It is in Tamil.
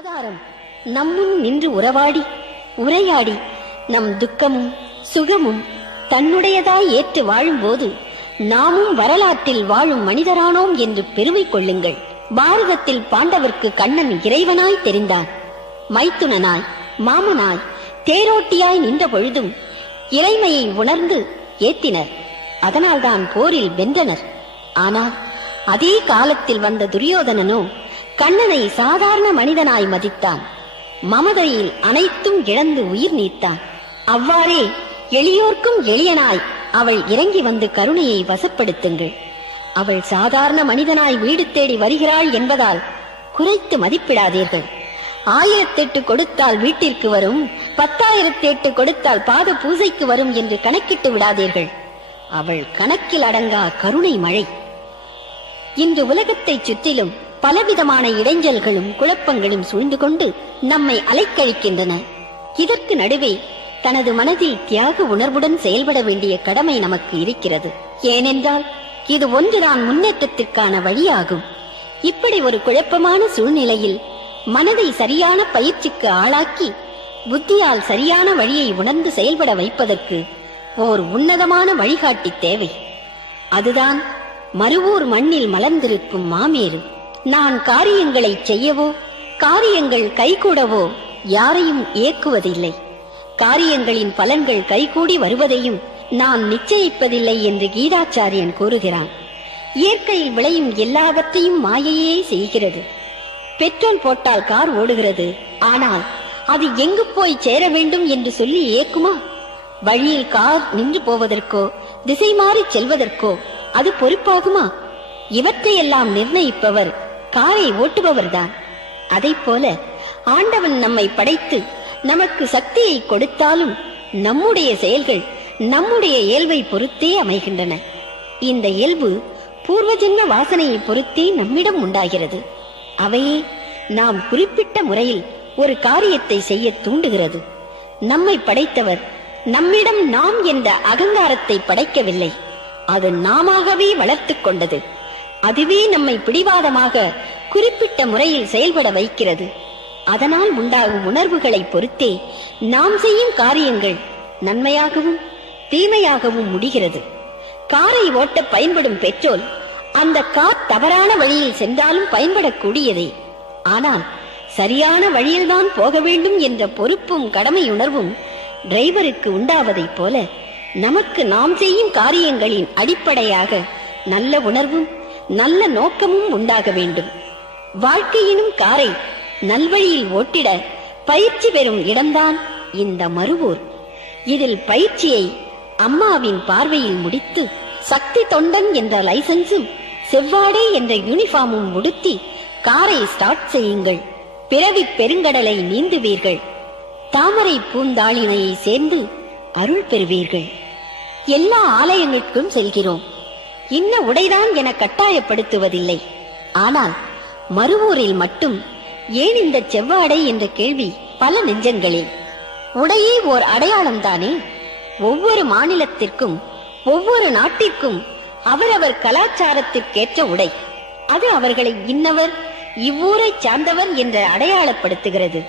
அவதாரம் நம்முன் நின்று உறவாடி உரையாடி நம் துக்கமும் சுகமும் தன்னுடையதாய் ஏற்று வாழும்போது நாமும் வரலாற்றில் வாழும் மனிதரானோம் என்று பெருமை கொள்ளுங்கள். பாரதத்தில் பாண்டவர்க்கு கண்ணன் இறைவனாய் தெரிந்தான். மைத்துனனாய் மாமனாய் தேரோட்டியாய் நின்ற பொழுதும் இறைமையை உணர்ந்து ஏத்தினர். அதனால்தான் போரில் வென்றனர். ஆனால் அதே காலத்தில் வந்த துரியோதனனோ கண்ணனை சாதாரண மனிதனாய் மதித்தான். மமதையில் அனைத்தும் இழந்து உயிர் நீத்தான். அவ்வாறே எளியோர்க்கும் எளியனாய் அவள் இறங்கி வந்து கருணையை வசப்படுத்துங்கள். அவள் சாதாரண மனிதனாய் வீடு தேடி வருகிறாள் என்பதால் குறைத்து மதிப்பிடாதீர்கள். 1008 கொடுத்தால் வீட்டிற்கு வரும், 10,008 கொடுத்தால் பாத பூஜைக்கு வரும் என்று கணக்கிட்டு விடாதீர்கள். அவள் கணக்கில் அடங்கா கருணை மழை. இன்று உலகத்தை சுற்றிலும் பலவிதமான இடைஞ்சல்களும் குழப்பங்களும் சூழ்ந்து கொண்டு நம்மை அலைக்கழிக்கின்றன. இதற்கு நடுவே தனது மனதில் தியாக உணர்வுடன் செயல்பட வேண்டிய கடமை நமக்கு இருக்கிறது. ஏனென்றால் இது ஒன்றுதான் முன்னேற்றத்திற்கான வழியாகும். இப்படி ஒரு குழப்பமான சூழ்நிலையில் மனதை சரியான பயிற்சிக்கு ஆளாக்கி புத்தியால் சரியான வழியை உணர்ந்து செயல்பட வைப்பதற்கு ஓர் உன்னதமான வழிகாட்டி தேவை. அதுதான் மருவூர் மண்ணில் மலர்ந்திருக்கும் மாமேரு. நான் காரியங்களை செய்யவோ காரியங்கள் கைகூடவோ யாரையும் ஏக்குவதில்லை. காரியங்களின் பலன்கள் கைகூடி வருவதையும் நான் நிச்சயிப்பதில்லை என்று கீதாச்சாரியன் கூறுகிறான். இயற்கையில் விளையும் எல்லாவற்றையும் மாயையே செய்கிறது. பெட்ரோல் போட்டால் கார் ஓடுகிறது. ஆனால் அது எங்கு போய் சேர வேண்டும் என்று சொல்லி இயக்குமா? வழியில் கார் நின்று போவதற்கோ திசை மாறி செல்வதற்கோ அது பொறுப்பாகுமா? இவற்றையெல்லாம் நிர்ணயிப்பவர் காரை ஓட்டுபவர்தான். அதை போல ஆண்டவன் நம்மை படைத்து நமக்கு சக்தியை கொடுத்தாலும் நம்முடைய செயல்கள் நம்முடைய இயல்பை பொறுத்தே அமைகின்றன. இந்த இயல்பு பூர்வ ஜென்ம வாசனையை பொறுத்தே நம்மிடம் உண்டாகிறது. அவையே நாம் குறிப்பிட்ட முறையில் ஒரு காரியத்தை செய்ய தூண்டுகிறது. நம்மை படைத்தவர் நம்மிடம் நாம் என்ற அகங்காரத்தை படைக்கவில்லை. அது நாமாகவே வளர்த்து கொண்டது. அதுவே நம்மை பிடிவாதமாக குறிப்பிட்ட முறையில் செயல்பட வைக்கிறது. அதனால் உண்டாகும் உணர்வுகளை பொறுத்தே நாம் செய்யும் காரியங்கள் நன்மையாகவும் தீமையாகவும் முடிகிறது. காரை ஓட்ட பயன்படும் பெட்ரோல் அந்த கார் தவறான வழியில் சென்றாலும் பயன்படக்கூடியதே. ஆனால் சரியான வழியில்தான் போக வேண்டும் என்ற பொறுப்பும் கடமையுணர்வும் டிரைவருக்கு உண்டாவதைப் போல நமக்கு நாம் செய்யும் காரியங்களின் அடிப்படையாக நல்ல உணர்வும் நல்ல நோக்கமும் உண்டாக வேண்டும். வாழ்க்கையினும் காரை நல்வழியில் ஓட்டிட பயிற்சி பெறும் இடம்தான் இந்த மருவூர். இதில் பயிற்சியை அம்மாவின் பார்வையில் முடித்து சக்தி தொண்டன் என்ற லைசன்ஸும் செவ்வாடை என்ற யூனிஃபார்மும் உடுத்தி காரை ஸ்டார்ட் செய்யுங்கள். பிறவி பெருங்கடலை நீந்துவீர்கள். தாமரை பூந்தாளினையை சேர்ந்து அருள் பெறுவீர்கள். எல்லா ஆலயங்களுக்கும் செல்கிறோம். இன்ன உடைதான் என கட்டாயப்படுத்துவதில்லை. ஆனால் மருவூரில் மட்டும் ஏன் இந்த செவ்வாடை என்ற கேள்வி பல நெஞ்சங்களில். உடையே ஓர் அடையாளம் தானே. ஒவ்வொரு மாநிலத்திற்கும் ஒவ்வொரு நாட்டிற்கும் அவரவர் கலாச்சாரத்திற்கேற்ற உடை. அது அவர்களை இன்னவர் இவ்வூரை சார்ந்தவர் என்று அடையாளப்படுத்துகிறது.